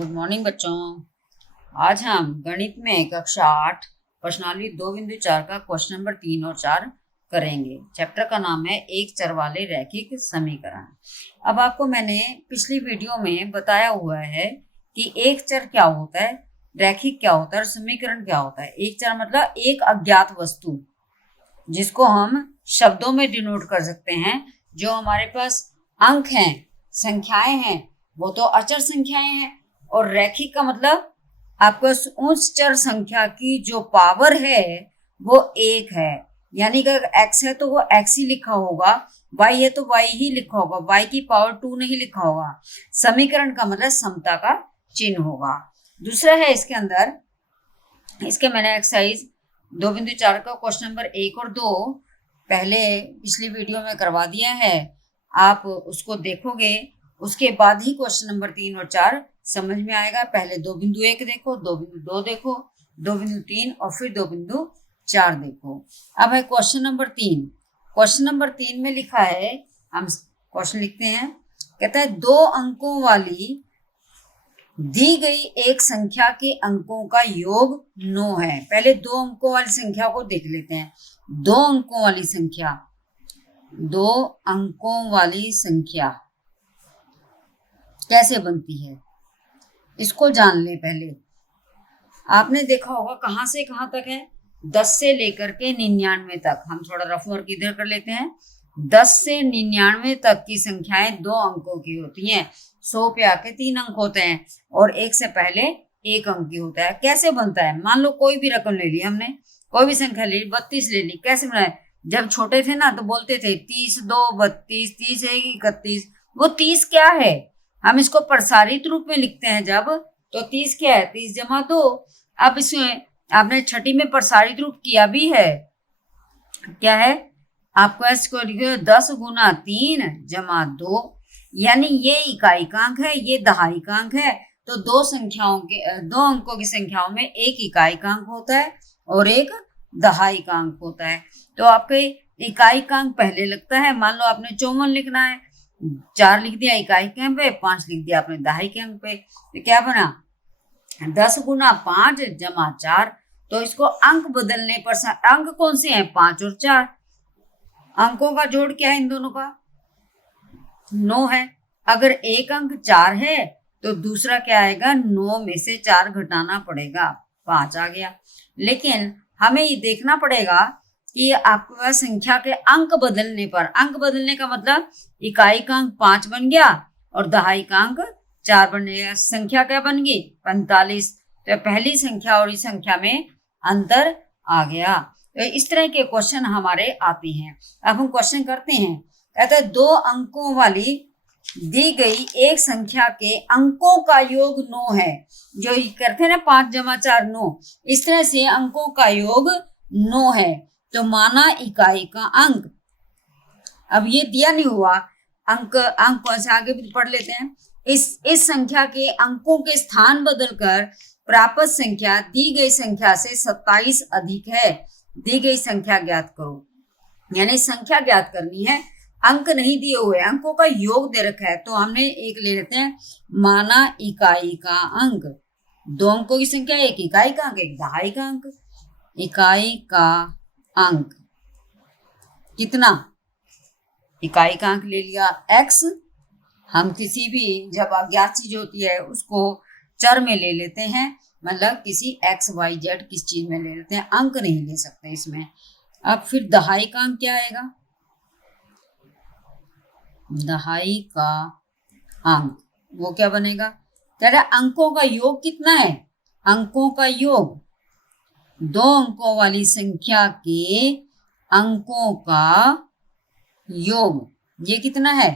Good morning बच्चों। आज हम गणित में कक्षा 8 प्रश्नावली 2.4 का क्वेश्चन नंबर 3 और 4 करेंगे। चैप्टर का नाम है एक चर वाले रैखिक समीकरण। अब आपको मैंने पिछली वीडियो में बताया हुआ है कि एक चर क्या होता है, रैखिक क्या होता है और समीकरण क्या होता है। एक चर मतलब एक अज्ञात वस्तु जिसको हम शब्दों में डिनोट कर सकते हैं। जो हमारे पास अंक हैं, संख्याएं हैं, वो तो अचर संख्याएं हैं। और रैखिक का मतलब आपको उस चर संख्या की जो पावर है वो एक है, यानी कि अगर x है तो वो x ही लिखा होगा, y है तो y ही लिखा होगा, y की पावर 2 नहीं लिखा होगा। समीकरण का मतलब समता का चिन्ह होगा। दूसरा है इसके अंदर, इसके मैंने एक्सरसाइज 2.4 का क्वेश्चन नंबर 1 और 2 पहले पिछली वीडियो में करवा दिया है। आप उसको देखोगे, उसके बाद ही क्वेश्चन नंबर 3 और 4 समझ में आएगा। पहले 2.1 देखो, 2.2 देखो, 2.3 और फिर 2.4 देखो। अब है क्वेश्चन नंबर 3। क्वेश्चन नंबर 3 में लिखा है, हम क्वेश्चन लिखते हैं। कहता है 2 अंकों वाली दी गई एक संख्या के अंकों का योग 9 है। पहले 2 अंकों वाली संख्या को देख लेते हैं। 2 अंकों वाली संख्या, 2 अंकों वाली संख्या कैसे बनती है इसको जान ले। पहले आपने देखा होगा कहां से कहां तक है, 10 से लेकर के 99 तक। हम थोड़ा रफ वर्क इधर कर लेते हैं। 10 से 99 तक की संख्याएं 2 अंकों की होती हैं। 100 पे आके 3 अंक होते हैं और 1 से पहले 1 अंक की होता है। कैसे बनता है, मान लो कोई भी रकम ले ली हमने, कोई भी संख्या ले ली, 32 ले ली। कैसे बनाए, जब छोटे थे ना तो बोलते थे 30 2 32, 30 1 31। वो 30 क्या है, हम इसको प्रसारित रूप में लिखते हैं जब, तो 30 क्या है, 30 जमा 2। अब इसमें आपने छठी में प्रसारित रूप किया भी है, क्या है, आपको इसको लिखो 10 गुना 3 जमा 2, यानी ये इकाई का अंक है, ये दहाई का अंक है। तो 2 संख्याओं के 2 अंकों की संख्याओं में एक इकाई का अंक होता है और एक दहाई का अंक होता है। तो आपके इकाई का अंक पहले लगता है। मान लो आपने 54 लिखना है, 4 लिख दिया इकाई के अंक पे, 5 लिख दिया आपने दहाई के अंक पे, तो क्या बना 10 गुना 5 जमा 4। तो इसको अंक बदलने पर, अंक कौन से हैं, 5 और 4, अंकों का जोड़ क्या है इन दोनों का, 9 है। अगर एक अंक 4 है तो दूसरा क्या आएगा, 9 में से 4 घटाना पड़ेगा, 5 आ गया। लेकिन हमें ये देखना पड़ेगा कि आपके पास संख्या के अंक बदलने पर, अंक बदलने का मतलब इकाई का अंक 5 बन गया और दहाई का अंक 4 बन गया। संख्या क्या बन गई, 45। तो पहली संख्या और इस संख्या में अंतर आ गया। तो इस तरह के क्वेश्चन हमारे आते हैं। अब हम क्वेश्चन करते हैं। कहते हैं 2 अंकों वाली दी गई एक संख्या के अंकों का योग 9 है। जो करते हैं ना 5 जमा 4 9, इस तरह से अंकों का योग 9 है। तो माना इकाई का अंक, अब ये दिया नहीं हुआ अंक कौन से, आगे भी पढ़ लेते हैं। इस संख्या के अंकों के स्थान बदलकर प्राप्त संख्या दी गई संख्या से 27 अधिक है। दी गई संख्या ज्ञात करो, यानी संख्या ज्ञात करनी है। अंक नहीं दिए हुए, अंकों का योग दे रखा है। तो हमने एक ले लेते हैं, माना इकाई का अंक, 2 अंकों की संख्या, एक इकाई का अंक, एक दहाई का अंक। इकाई का अंक कितना, इकाई का अंक ले लिया x। हम किसी भी जब अज्ञात चीज होती है उसको चर में ले लेते हैं, मतलब किसी x y z किस चीज में ले लेते हैं, अंक नहीं ले सकते इसमें। अब फिर दहाई का अंक क्या आएगा, दहाई का अंक वो क्या बनेगा, कह रहा अंकों का योग कितना है, अंकों का योग 2 अंकों वाली संख्या के अंकों का योग, ये कितना है,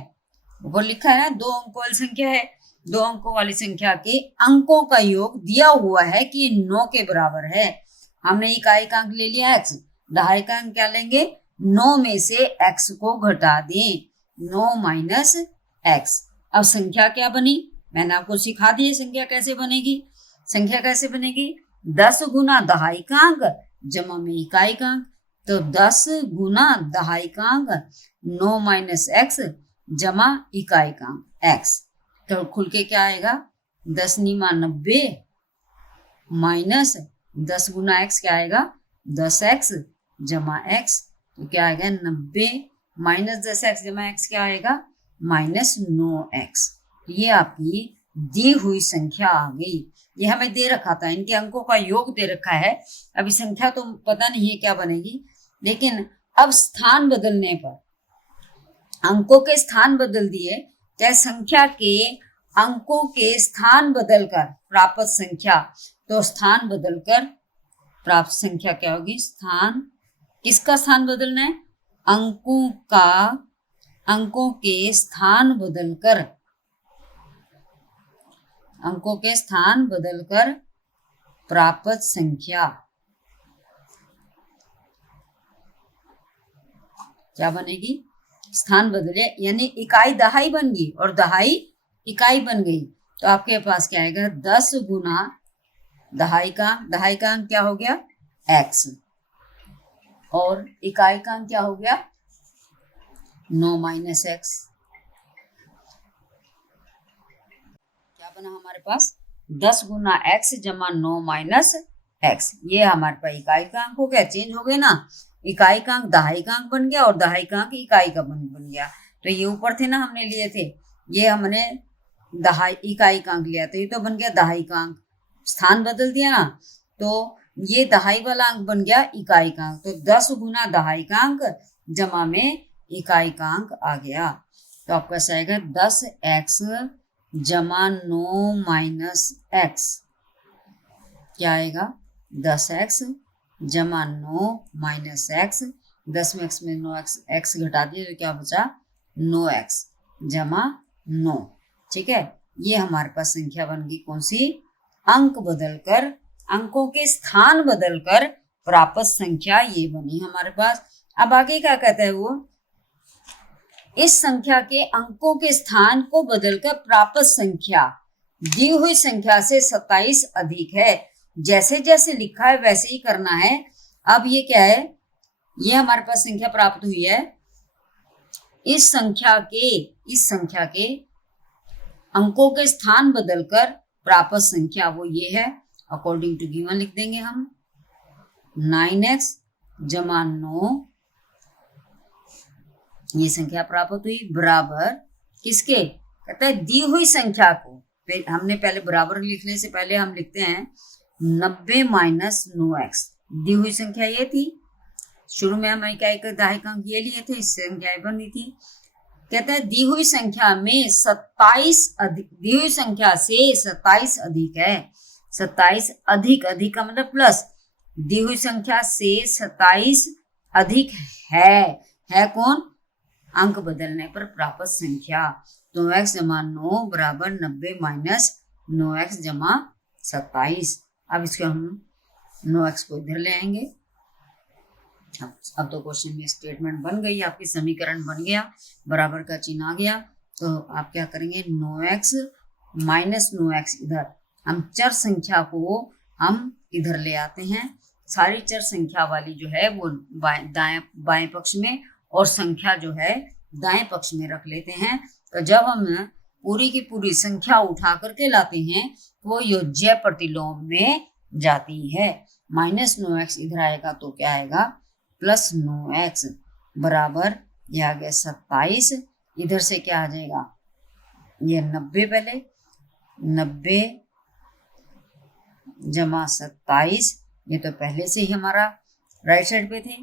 वो लिखा है ना 2 अंकों वाली संख्या है। 2 अंकों वाली संख्या के अंकों का योग दिया हुआ है कि 9 के बराबर है। हमने इकाई का अंक ले लिया x, दहाई का अंक क्या लेंगे, 9 में से x को घटा दें, 9 माइनस x। अब संख्या क्या बनी, मैंने आपको सिखा दी है संख्या कैसे बनेगी। संख्या कैसे बनेगी, 10 गुना दहाई का अंक जमा में इकाई का अंक। तो 10 गुना दहाई का अंक 9 माइनस x जमा इकाई का अंक x। तो खुल के क्या आएगा, 10 नीमा 90 माइनस 10 गुना x क्या आएगा 10x जमा x, तो क्या आएगा 90 माइनस 10x जमा x क्या आएगा माइनस 9x। ये आपकी दी हुई संख्या आ गई। ये हमें दे रखा था, इनके अंकों का योग दे रखा है। अभी संख्या तो पता नहीं है क्या बनेगी, लेकिन अब स्थान बदलने पर अंकों के स्थान बदल दिए, चाहे संख्या के अंकों के स्थान बदलकर प्राप्त संख्या, तो स्थान बदलकर प्राप्त संख्या क्या होगी, स्थान किसका स्थान बदलना है, अंकों के स्थान बदलकर प्राप्त संख्या क्या बनेगी, स्थान बदले यानी इकाई दहाई बन गई और दहाई इकाई बन गई, तो आपके पास क्या आएगा 10 गुना दहाई का अंक क्या हो गया x, और इकाई का अंक क्या हो गया 9 माइनस x। क्या बना हमारे पास 10 गुना x जमा 9 माइनस x। ये हमारे पास इकाई का अंक हो गया, चेंज हो गए ना, इकाई का अंक दहाई का अंक बन गया और दहाई का अंक इकाई का बन गया। तो ये ऊपर थे ना हमने लिए थे, ये हमने दहाई इकाई का अंक लिया, तो ये तो बन गया दहाई का अंक, स्थान बदल दिया ना, तो ये दहाई वाला अंक बन गया इकाई का अंक। तो 10 गुना दहाई का अंक जमा में इकाई का अंक आ गया, तो आपका कैसे आएगा 10x जमा 9 माइनस x, क्या आएगा 10x जमा 9 माइनस x, 10 में x में 9x घटा दिए तो क्या बचा 9x जमा 9। ठीक है, ये हमारे पास संख्या बन गई कौन सी, अंकों के स्थान बदलकर प्राप्त संख्या ये बनी हमारे पास। अब आगे क्या कहता है वो, इस संख्या के अंकों के स्थान को बदलकर प्राप्त संख्या दी हुई संख्या से 27 अधिक है। जैसे जैसे लिखा है वैसे ही करना है। अब ये क्या है, ये हमारे पास संख्या प्राप्त हुई है, इस संख्या के अंकों के स्थान बदलकर प्राप्त संख्या वो ये है, अकॉर्डिंग टू गिवन लिख देंगे हम 9x जमा 9, ये संख्या प्राप्त हुई बराबर किसके, कहता है दी हुई संख्या को, हमने पहले बराबर लिखने से पहले हम लिखते हैं 90 माइनस 9x। दी हुई संख्या ये थी, शुरू में हम इकाई का दहाई का अंक ये लिए थे, इससे संख्या बनी थी। कहता है दी हुई संख्या में 27 अधिक, दी हुई संख्या से 27 अधिक है, 27 अधिक का मतलब प्लस, दी हुई संख्या से 27 अधिक है कौन, अंक बदलने पर प्राप्त संख्या। तो x जमा 9 बराबर 90 माइनस 9x जमा 27। अब इसको हम 9x को इधर ले आएंगे। अब तो क्वेश्चन में स्टेटमेंट बन गई, आपकी समीकरण बन गया, बराबर का चिन्ह आ गया। तो आप क्या करेंगे 9x माइनस 9x, इधर हम चर संख्या को हम इधर ले आते हैं। सारी चर संख्या वाली जो है वो बाएं पक्ष में और संख्या जो है दाएं पक्ष में रख लेते हैं। तो जब हम पूरी की पूरी संख्या उठा करके लाते हैं तो वो योज्य प्रतिलोम में जाती है। माइनस 9x इधर आएगा तो क्या आएगा प्लस 9x बराबर, ये आ गया 27, इधर से क्या आ जाएगा ये 90, पहले 90 जमा 27, ये तो पहले से ही हमारा राइट साइड पे थे।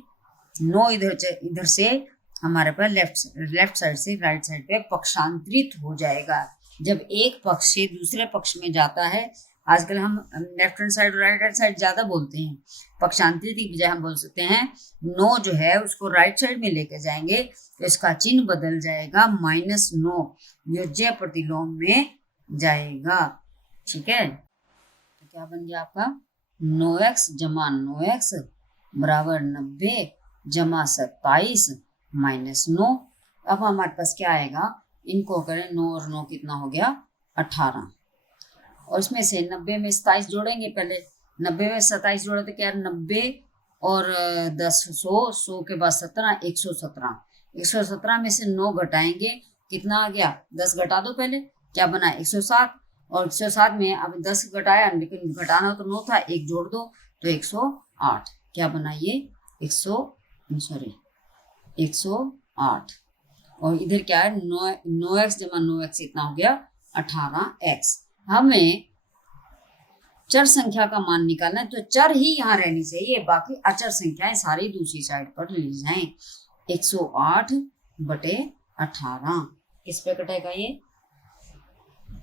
9 इधर से हमारे पास लेफ्ट साइड से राइट साइड पे पक्षांतरित हो जाएगा। जब एक पक्ष से दूसरे पक्ष में जाता है, आजकल हम लेफ्ट हैंड साइड और राइट हैंड साइड ज्यादा बोलते हैं, पक्षांतरित की बजाय हम बोल सकते हैं 9 जो है उसको राइट साइड में लेके जाएंगे तो इसका चिन्ह बदल जाएगा -9, योज्य प्रतिलोम में जाएगा। ठीक है, तो क्या बन गया आपका 9x जमा 9x बराबर 90 जमा 27 माइनस 9। अब हमारे पास क्या आएगा, इनको करें 9 और 9 कितना हो गया 18, और इसमें से 90 में 27 जोड़ेंगे। पहले 90 में 27 जोड़े तो क्या 90 और 10 100 के बाद 17 117 में से 9 घटाएंगे, कितना आ गया 10 घटा दो, पहले क्या बना 107, और 107 में अब 10 घटाया, लेकिन घटाना तो 9 था, 1 जोड़ दो तो 108। क्या बना ये 108। और इधर क्या है 9x जमा 9x इतना हो गया 18x। हमें चर संख्या का मान निकालना है, तो चर ही यहाँ रहनी चाहिए, बाकी अचर संख्याएं सारी दूसरी साइड पर ले जाएं। 108/18 किस पे कटेगा ये,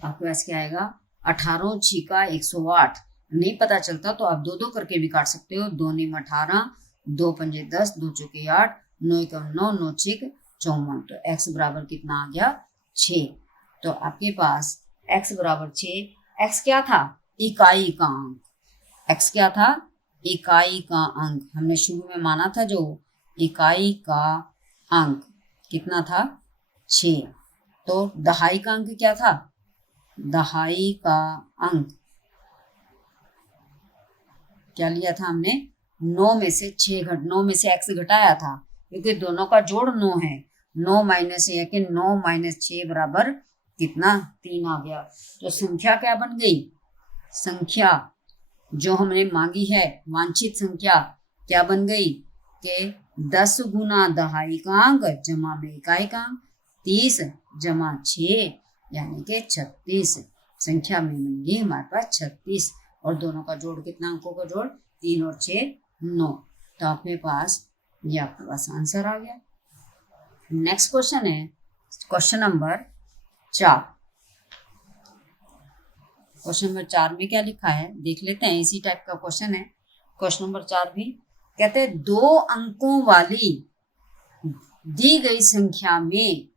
आपके पास क्या आएगा 18 छिका 108। नहीं पता चलता तो आप 2-2 करके भी काट सकते हो। 2 नीम 18, 2 पंजे 10, 2 चौके 8, 9 एकम 9, 9 छिक 54। तो x बराबर कितना आ गया 6। तो आपके पास x बराबर 6। x क्या था इकाई का अंक। x क्या था इकाई का अंक। हमने शुरू में माना था जो इकाई का अंक कितना था 6। तो दहाई का अंक क्या था, दहाई का अंक क्या लिया था हमने 9 में से x घटाया था, क्योंकि दोनों का जोड़ 9 है। 9 माइनस 1 है, 9 माइनस 6 बराबर कितना 3 आ गया। तो संख्या क्या बन गई, संख्या जो हमने मांगी है वांछित संख्या क्या बन गई कि 10 गुना दहाई का अंक जमा में इकाई का अंक 30 जमा 6 यानी कि 36। संख्या में बन गई हमारे पास 36 और दोनों का जोड़ कितना अंकों का जोड़ 3 और 6 9। तो आपके पास ये आपके पास आंसर आ गया। नेक्स्ट क्वेश्चन है क्वेश्चन नंबर 4। क्वेश्चन नंबर 4 में क्या लिखा है देख लेते हैं, इसी टाइप का क्वेश्चन है। क्वेश्चन नंबर 4 भी कहते हैं 2 अंकों वाली दी गई संख्या में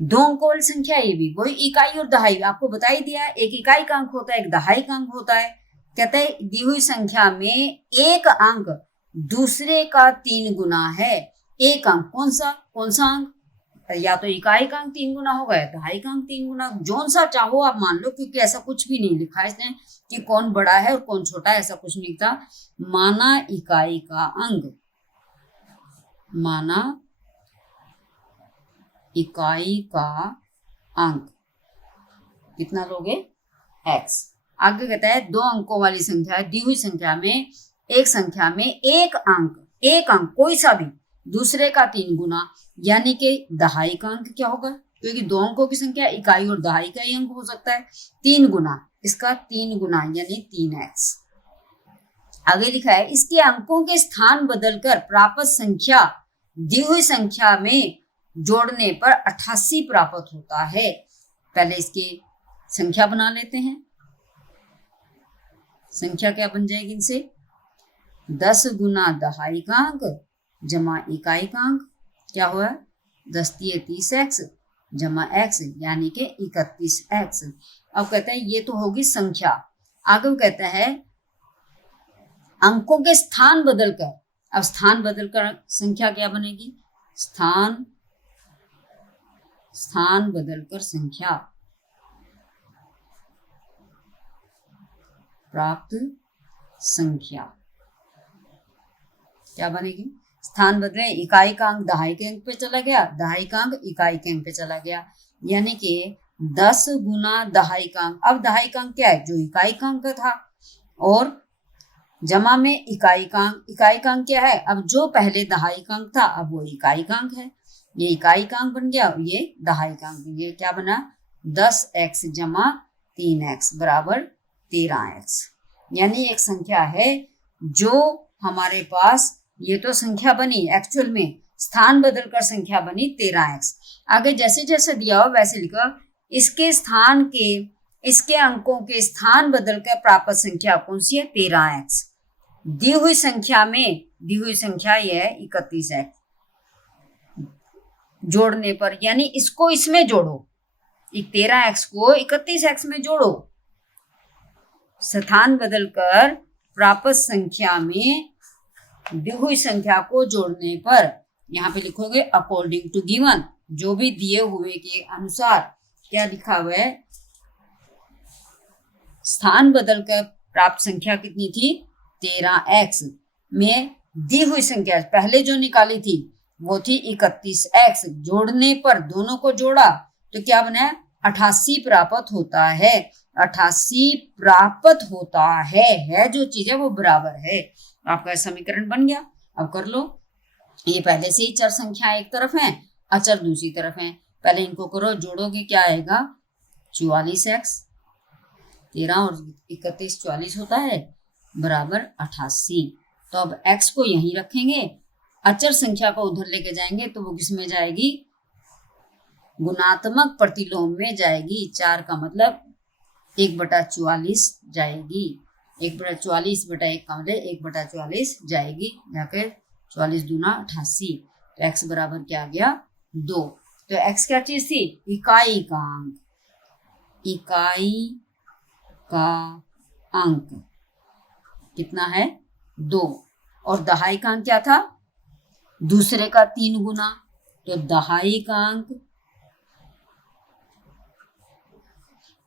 2 अंकों वाली संख्या ये भी वही इकाई और दहाई आपको बता ही दिया है, एक इकाई का अंक होता है एक दहाई का अंक होता है। कहते हैं दी हुई संख्या में एक अंक दूसरे का 3 गुना है। एक अंक कौन सा अंक, या तो इकाई का अंक 3 गुना होगा या दहाई का अंक 3 गुना, जोन सा चाहो आप मान लो, क्योंकि ऐसा कुछ भी नहीं लिखा है इसने कि कौन बड़ा है और कौन छोटा है, ऐसा कुछ नहीं था। माना इकाई का अंक, माना इकाई का अंक कितना लोगे x। आगे कहता है 2 अंकों वाली संख्या दी हुई संख्या में एक संख्या में एक अंक कोई सा भी दूसरे का 3 गुना यानी कि दहाई का अंक क्या होगा, क्योंकि 2 अंकों की संख्या इकाई और दहाई का ही अंक हो सकता है। 3 गुना इसका 3 गुना यानी 3x। आगे लिखा है इसके अंकों के स्थान बदलकर प्राप्त संख्या दी हुई संख्या में जोड़ने पर 88 प्राप्त होता है। पहले इसकी संख्या बना लेते हैं। संख्या क्या बन जाएगी इनसे 10 गुना दहाई का अंक जमा इकाई का अंक क्या हुआ 10 × 30x जमा x यानी कि 31x। अब कहते हैं ये तो होगी संख्या। आगे कहता है अंकों के स्थान बदलकर, अब स्थान बदलकर संख्या क्या बनेगी, स्थान बदलकर संख्या प्राप्त संख्या क्या बनेगी, स्थान बदले इकाई का अंक दहाई के अंक पे चला गया, दहाई का अंक इकाई के अंक पे चला गया, यानी कि 10 गुना दहाई का अंक। अब दहाई का अंक क्या है जो इकाई का अंक था, और जमा में इकाई का अंक क्या है, अब जो पहले दहाई का अंक था अब वो इकाई का अंक है। ये इकाई का अंक बन गया और ये दहाई का अंक, ये क्या बना 10x जमा 3x बराबर 13x। यानी एक संख्या है जो हमारे पास, ये तो संख्या बनी एक्चुअल में, स्थान बदलकर संख्या बनी 13x। आगे जैसे जैसे दिया हो वैसे लिखा, इसके अंकों के स्थान बदलकर प्राप्त संख्या कौन सी है 13x। दी हुई संख्या ये है 31x। जोड़ने पर यानी इसको इसमें जोड़ो, 13x को 31x में जोड़ो, स्थान बदलकर प्राप्त संख्या में दी हुई संख्या को जोड़ने पर, यहाँ पे लिखोगे अकॉर्डिंग टू गिवन, जो भी दिए हुए के अनुसार क्या लिखा हुआ है, स्थान बदलकर प्राप्त संख्या कितनी थी 13x में दी हुई संख्या पहले जो निकाली थी वो थी 31x। जोड़ने पर दोनों को जोड़ा तो क्या बना 88 प्राप्त होता है। 88 प्राप्त होता है जो चीज है वो बराबर है। आपका समीकरण बन गया। अब कर लो। ये पहले से ही चर संख्या एक तरफ है, अचर दूसरी तरफ है। पहले इनको करो, जोड़ोगे क्या आएगा 44x, 13 और 31 44 होता है बराबर 88। तो अब x को यहीं रखेंगे, अचर संख्या को उधर लेके जाएंगे तो वो किस में जाएगी, गुणात्मक प्रतिलोम में जाएगी। 4 का मतलब 1/44 जाएगी। 1/44 बटा 1 का मतलब 1/44 जाएगी, जाकर 44 दूना 88। तो x बराबर क्या आ गया 2। तो x क्या चीज थी, इकाई का अंक। इकाई का अंक कितना है 2। और दहाई का अंक क्या था, दूसरे का 3 गुना। तो दहाई का अंक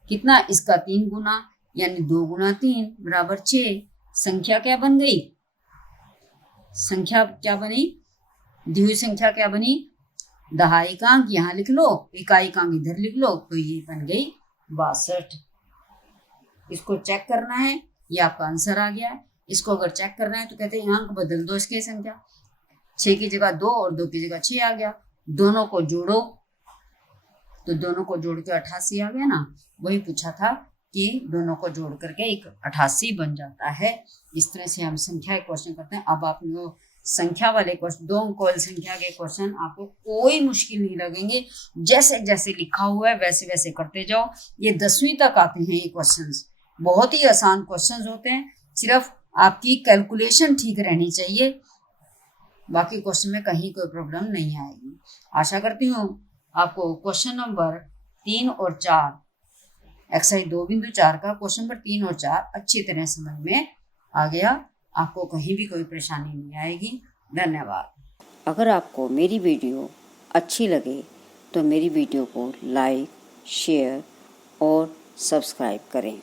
कितना, इसका 3 गुना, यानी 2 गुना 3 बराबर 6। संख्या क्या बन गई, संख्या क्या बनी, दी हुई संख्या क्या बनी, दहाई का अंक यहां लिख लो, इकाई का अंक इधर लिख लो, तो ये बन गई 62। इसको चेक करना है, ये आपका आंसर आ गया है। इसको अगर चेक करना है तो कहते हैं अंक बदल दो इसके संख्या, 6 की जगह 2 और 2 की जगह 6 आ गया। दोनों को जोड़ो तो दोनों को जोड़ के 88 आ गया ना। वही पूछा था कि दोनों को जोड़ करके एक 88 बन जाता है। इस तरह से हम संख्या के क्वेश्चन करते हैं। अब आप लोग संख्या वाले क्वेश्चन, 2 अंक वाली संख्या के क्वेश्चन आपको कोई मुश्किल नहीं लगेंगे। जैसे जैसे लिखा हुआ है वैसे वैसे करते जाओ। ये 10वीं तक आते हैं ये क्वेश्चंस, बहुत ही आसान क्वेश्चंस होते हैं। सिर्फ आपकी कैलकुलेशन ठीक रहनी चाहिए, बाकी क्वेश्चन में कहीं कोई प्रॉब्लम नहीं आएगी। आशा करती हूँ आपको क्वेश्चन नंबर 3 और 4, एक्सरसाइज 2.4 का क्वेश्चन नंबर 3 और 4 अच्छी तरह समझ में आ गया। आपको कहीं भी कोई परेशानी नहीं आएगी। धन्यवाद। अगर आपको मेरी वीडियो अच्छी लगे तो मेरी वीडियो को लाइक, शेयर और सब्सक्राइब करें।